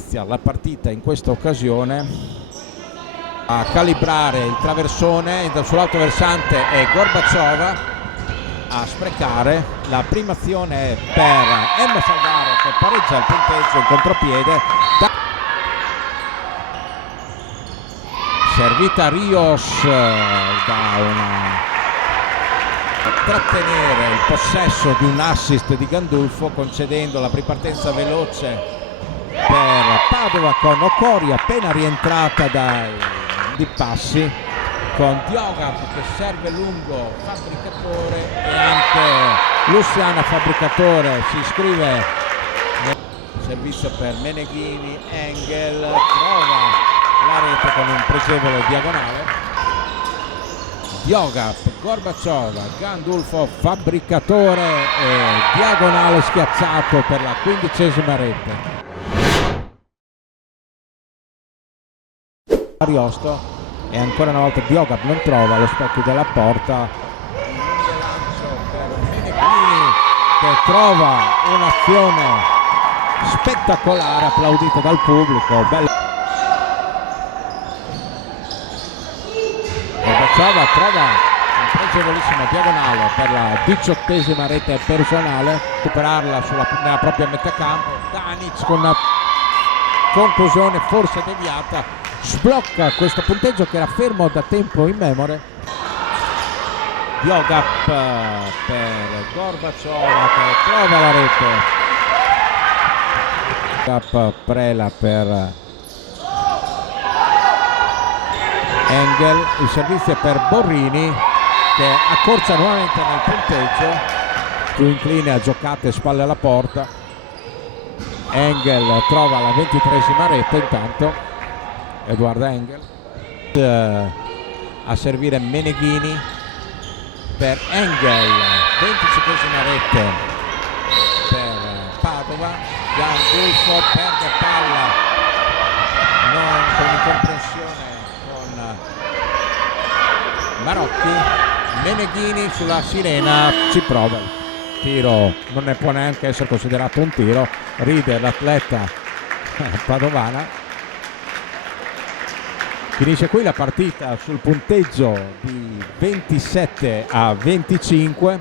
inizia la partita in questa occasione a calibrare il traversone sull'alto versante è Gorbaciova a sprecare. La prima azione è per Emma Salvaro che pareggia il punteggio in contropiede. Servita Rios da trattenere il possesso di un assist di Gandulfo, concedendo la ripartenza veloce per Padova con Okori appena rientrata di passi, con Diogap che serve lungo Fabbricatore e anche Luciana Fabbricatore si iscrive nel servizio per Meneghini. Engel trova la rete con un pregevole diagonale. Diogap, Gorbaciova, Gandulfo, Fabbricatore e diagonale schiacciato per la 15ª rete. Ariosto e ancora una volta Diogap non trova lo specchio della porta. Per Meneghini che trova un'azione spettacolare applaudita dal pubblico. Gorbaciova trova un pregevolissimo diagonale per la 18ª rete personale, recuperarla nella propria metà campo. Danic con una conclusione forse deviata sblocca questo punteggio che era fermo da tempo immemore. Diogap per Gorbaciova che trova la rete. Diogap prela per Engel, il servizio è per Borrini che accorcia nuovamente nel punteggio, più incline a giocate spalle alla porta. Engel trova la 23ª rete intanto, Edoardo Engel a servire Meneghini per Engel, 25ª rete per Padova. Gandulfo perde palla non con incomprensione Marocchi. Meneghini sulla sirena ci prova, tiro non ne può neanche essere considerato un tiro, ride l'atleta padovana. Finisce qui la partita sul punteggio di 27-25.